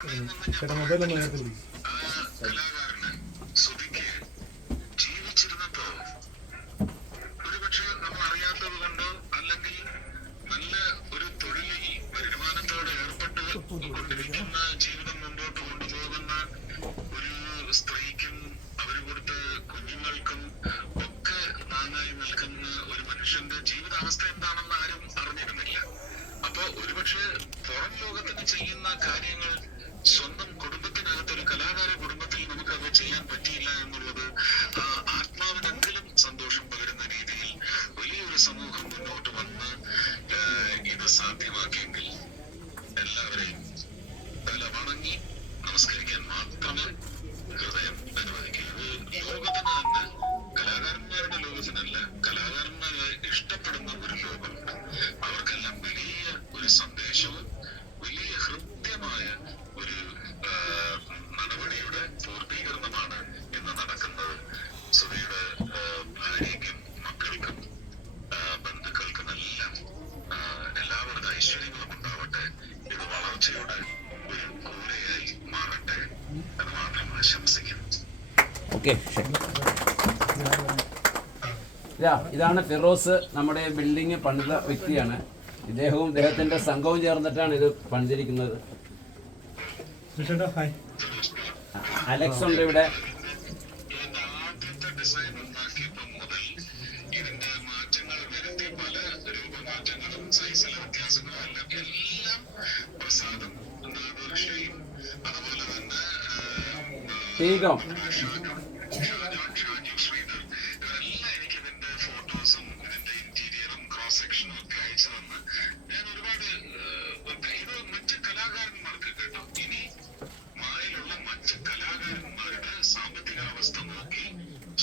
ചേട്ടാ മൊബൈലൊന്ന് നേരത്തെ പിടിക്കും. കലാകാരന് സുധിക്ക് ജീവിച്ചിരുന്നപ്പോ ഒരുപക്ഷെ നമ്മൾ അറിയാത്തത് കൊണ്ടോ അല്ലെങ്കിൽ നല്ല ഒരു തൊഴിലിൽ വരുമാനത്തോടെ ഏർപ്പെട്ട് കൊണ്ടിരിക്കുന്ന ജീവിതം മുമ്പോട്ട് കൊണ്ടുപോകുന്ന ഒരു സ്ത്രീക്കും അവര് കൊടുത്ത കുഞ്ഞുങ്ങൾക്കും ഒക്കെ നാങ്ങായി നിൽക്കുന്ന ഒരു മനുഷ്യന്റെ ജീവിതാവസ്ഥ എന്താണെന്ന് ആരും അറിഞ്ഞിരുന്നില്ല. അപ്പൊ ഒരുപക്ഷെ പുറം ലോകത്തിന് ചെയ്യുന്ന കാര്യങ്ങൾ സ്വന്തം കുടുംബത്തിനകത്ത് ഒരു കലാകാര കുടുംബത്തിൽ നമുക്കത് ചെയ്യാൻ പറ്റിയില്ല എന്നുള്ളത് ആത്മാവിനെങ്കിലും സന്തോഷം പകരുന്ന രീതിയിൽ വലിയൊരു സമൂഹം മുന്നോട്ട് വന്ന് ഇത് സാധ്യമാക്കിയെങ്കിൽ എല്ലാവരെയും തല വണങ്ങി നമസ്കരിക്കാൻ മാത്രമേ ഹൃദയം അനുവദിക്കൂ. ലോകത്തിന് തന്നെ കലാകാരന്മാരുടെ ലോകത്തിനല്ല, കലാകാരന്മാരെ ഇഷ്ടപ്പെടുന്ന ഒരു ലോകമുണ്ട്. അവർക്കെല്ലാം വലിയ ഒരു സന്ദേശവും വലിയ ഹൃദ്യമായ ഒരു നടപടിയുടെ പൂർത്തീകരണമാണ് ഇന്ന് നടക്കുന്നത്. സുധിയുടെ ഭാര്യയ്ക്കും മക്കൾക്കും ബന്ധുക്കൾക്കും എല്ലാം എല്ലാവരുടെ ഐശ്വര്യങ്ങളും ഉണ്ടാവട്ടെ. ഇത് വളർച്ചയുടെ ഒരു കൂരയായി മാറട്ടെ എന്ന് മാത്രം ആശംസിക്കുന്നു. ഓക്കെ, ഇതാണ് ഫിറോസ്, നമ്മുടെ ബിൽഡിംഗ് പണിത വ്യക്തിയാണ്. ഇദ്ദേഹവും ഇദ്ദേഹത്തിന്റെ സംഘവും ചേർന്നിട്ടാണ് ഇത് പണിതിരിക്കുന്നത്. അലക്സ് ഉണ്ട് ഇവിടെ. ആദ്യത്തെ ഡിസൈൻ ഉണ്ടാക്കിയപ്പോൾ മുതൽ ഇതിന്റെ മാറ്റങ്ങൾ വരുത്തി പല രൂപമാറ്റങ്ങളും സൈസിലെ വ്യത്യാസങ്ങളും എല്ലാം പ്രസാദും നാദർഷയും അതുപോലെ തന്നെ തീകം ശ്രീധർ ഇവരെല്ലാം എനിക്ക് ഇതിന്റെ ഫോട്ടോസും ഇതിന്റെ ഇന്റീരിയറും ക്രോസ് സെക്ഷനും ഒക്കെ അയച്ചു തന്ന് ഞാൻ ഒരുപാട് ഇത് മറ്റ് കലാകാരന്മാർക്ക് കേട്ടോ, ഇനി മായിലുള്ള മറ്റ് കലാകാരന്മാരുടെ സാമ്പത്തിക അവസ്ഥ നോക്കി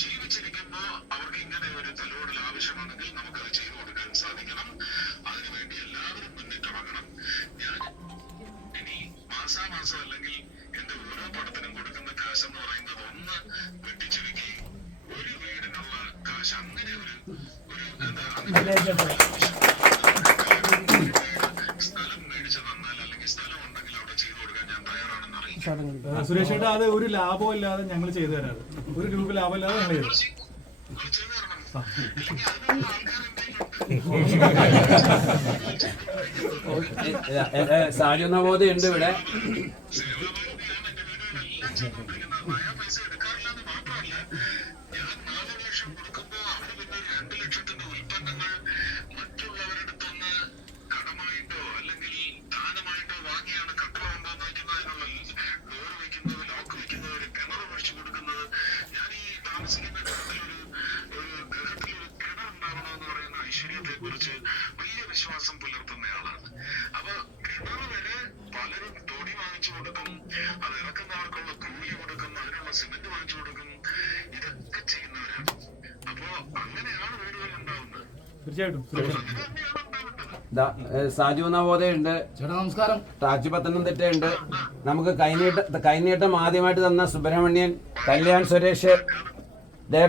ജീവിച്ചിരിക്കുമ്പോ അവർക്ക് ഇങ്ങനെ ഒരു തലോടൽ ആവശ്യമാണെങ്കിൽ നമുക്കത് ചെയ്തു കൊടുക്കാൻ സാധിക്കണം. അതിനുവേണ്ടി എല്ലാവരും മുന്നിട്ടിറങ്ങണം. ഞാൻ ഇനി മാസാമാസം അല്ലെങ്കിൽ എന്റെ ഓരോ പടത്തിനും കൊടുക്കുന്ന കാശ് എന്ന് പറയുന്നത് ഒന്ന് വെട്ടിച്ചുരുക്കി ഒരു വീടിനുള്ള കാശ് അങ്ങനെ ഒരു സ്ഥലം മേടിച്ചു തന്നാൽ അല്ലെങ്കിൽ സ്ഥലം ഉണ്ടെങ്കിൽ അവിടെ ചെയ്തു കൊടുക്കാൻ ഞാൻ തയ്യാറാണെന്ന് അറിയിക്കും. സുരേഷ് ചേട്ടാ, അത് ഒരു ലാഭം ഇല്ലാതെ ഞങ്ങൾ ചെയ്തു തരാറ്. ഒരു രൂപ ലാഭം ഇല്ലാതെ ഞങ്ങൾ ചെയ്തു. ചെയ്തു തരണം. അല്ലെങ്കിൽ അതിനുള്ള ആൾക്കാരുണ്ടെങ്കിൽ സാജു നവോദയ ഉണ്ട് ഇവിടെ. സേവാഭാരതിയാണ് എന്റെ വീടുകളെല്ലാം ചെയ്തുകൊണ്ടിരിക്കുന്നത്. നയാ പൈസ എടുക്കാറില്ലെന്ന് മാത്രമല്ല, ഞാൻ 4 ലക്ഷം കൊടുക്കുമ്പോ അവര് പിന്നെ 2 ലക്ഷത്തിന്റെ ഉൽപ്പന്നങ്ങൾ മറ്റുള്ളവരുടെ അടുത്തുനിന്ന് കടമായിട്ടോ അല്ലെങ്കിൽ ദാനമായിട്ടോ വാങ്ങിയാണ് കട്ടള കൊണ്ടുവന്ന് വയ്ക്കുന്നതിനുള്ള ഡോർ വെക്കുന്നത്, ലോക്ക് വെക്കുന്നത്, ഒരു കിണർ ഒഴിച്ചു കൊടുക്കുന്നത്. ഞാൻ ഈ താമസിക്കുന്ന ഒരു ഗൃഹത്തിൽ ഒരു കിണർ ഉണ്ടാവണമെന്ന് പറയുന്ന ഐശ്വര്യത്തെ കുറിച്ച് വലിയ വിശ്വാസം പുലർത്തുന്നയാളാണ്. അപ്പൊ കിണർ വരെ പലരും തൊടി വാങ്ങിച്ചു കൊടുക്കും, അത് ഇറക്കുന്നവർക്കുള്ള കൂലി കൊടുക്കും, അതിനുള്ള സിമന്റ് വാങ്ങിച്ചു കൊടുക്കും. ഇതൊക്കെ ചെയ്യുന്നവരാണ്. അപ്പോ അങ്ങനെയാണ് വീടുകൾ ഉണ്ടാവുന്നത്. തീർച്ചയായിട്ടും അങ്ങനെ തന്നെയാണ് ഉണ്ടാവേണ്ടത്. സാജു നവോദയ ഉണ്ട്. ചേട്ടാ നമസ്കാരം. ടാജ് പത്തനംതിട്ട ഉണ്ട്. നമുക്ക് കൈനീട്ടം ആദ്യമായിട്ട് തന്ന സുബ്രഹ്മണ്യൻ, കല്യാൺ സുരേഷ്,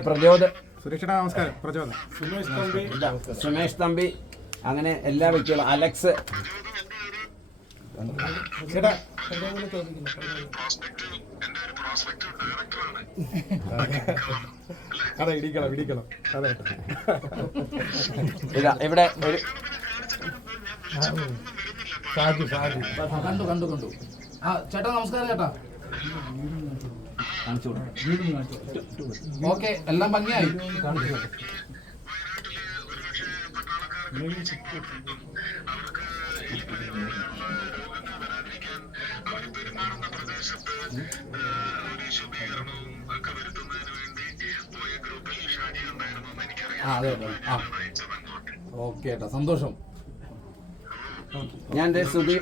പ്രചോദ്, സുരേഷ് ചേട്ടാ നമസ്കാരം. പ്രചോദനം, സുമേഷ് തമ്പി, അങ്ങനെ എല്ലാ വ്യക്തികളും, അലക്സ്. ചേട്ടാ എന്റെ ഒരു പ്രോസ്പെക്റ്റീവ് ഡയറക്ടറാണ്. അതെ, ഇടിക്കണം അതെ. ഇവിടെ ഒരു കണ്ടു. ആ ചേട്ടാ നമസ്കാരം ചേട്ടാ. ഓക്കെ, എല്ലാം ഭംഗിയായി. വയനാട്ടില് ഒരുപക്ഷെ പട്ടാളക്കാർക്ക് അവർക്ക് ഈ പരിപാടിയുള്ള രോഗങ്ങൾ വരാതിരിക്കാൻ അവർ പെരുമാറുന്ന പ്രദേശത്ത് ഒരു ശുദ്ധീകരണവും ഒക്കെ വരുത്തുന്നതിന് വേണ്ടി പോയ ഗ്രൂപ്പിൽ ഷാജി ഉണ്ടായിരുന്നു എന്ന് എനിക്കറിയാം. നയിച്ചത് അങ്ങോട്ട്. ഓക്കെ ചേട്ടാ, സന്തോഷം. ഞാൻ സുധീർ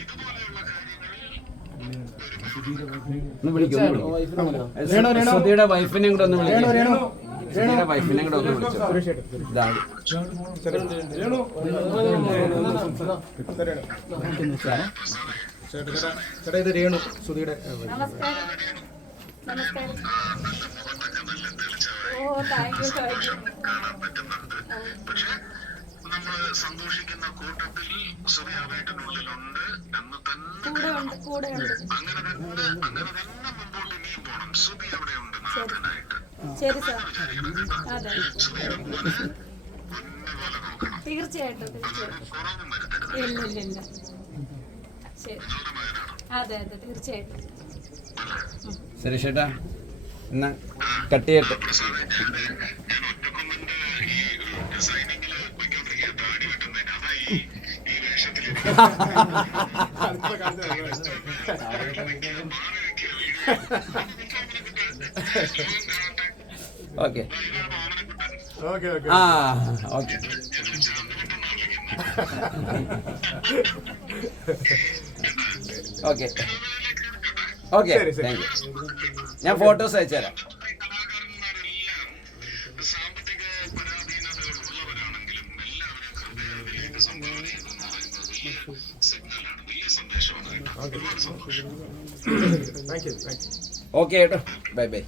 ഇതുപോലെയുള്ള കാര്യങ്ങളിൽ ഒന്ന് വിളിക്കും. സുധിയുടെ വൈഫിനെ കൂടെ ഒന്ന് വിളിക്കും. സുധിയുടെ വൈഫിനെ കൂടെ ഒന്ന് വിളിച്ചു. ഇതാണ് ചേട്ടാ, ഇത് രേണു, സുധിയുടെ നമസ്കാരം. നല്ല മുഖത്തൊക്കെ നല്ല തെളിച്ചതായി ഓ, താങ്ക് യു. കാണാൻ പറ്റുന്നുണ്ട്. പക്ഷെ നമ്മൾ നമ്മള് സന്തോഷിക്കുന്ന കൂട്ടത്തിൽ സുബിയ വീട്ടിനുള്ളിലുണ്ട് എന്ന് തന്നെ അങ്ങനെ തന്നെ മുമ്പോട്ട് ഇനിയും പോണം. സുബി അവിടെ ഉണ്ട് നാഥനായിട്ട്. ശരി സാർ. അതെ സുബിയുടെ മോനെ പൊന്നുപോലെ നോക്കണം. തീർച്ചയായിട്ടും കുറവും വരുത്തരുത്. ഇല്ല ശരി. നിങ്ങളുടെ മകനാണ്. അതെ തീർച്ചയായിട്ടും. ശരി ചേട്ടാ, എന്നാ കട്ട് ചെയ്യട്ടെ. പ്രസാദേ, ഞാൻ ഒറ്റക്കൊമ്പന്റെ ഈ ഡിസൈനിങ്ങില് പോയിക്കൊണ്ടിരിക്കുക താടി വെട്ടുന്നതിന്. അതാ ഈ വേഷത്തിൽ ഓക്കെ ഓക്കെ ഓക്കെ ആ okay okay okay thank you. ഞാൻ ഫോട്ടോസ് അയച്ചുതരാം. കലാകാരന്മാരെല്ലാം സാമ്പത്തിക പരാധീനതകൾ ഉള്ളവരാണെങ്കിലും എല്ലാവരും ഹൃദയത്തിലേക്ക് സംഭാവന ചെയ്തെന്ന് പറയുന്നത് വലിയ സിഗ്നലാണ്, വലിയ സന്ദേശമാണ്. ഒരുപാട് സന്തോഷം. Thank you. ഓക്കെ കേട്ടോ, ബൈ ബൈ.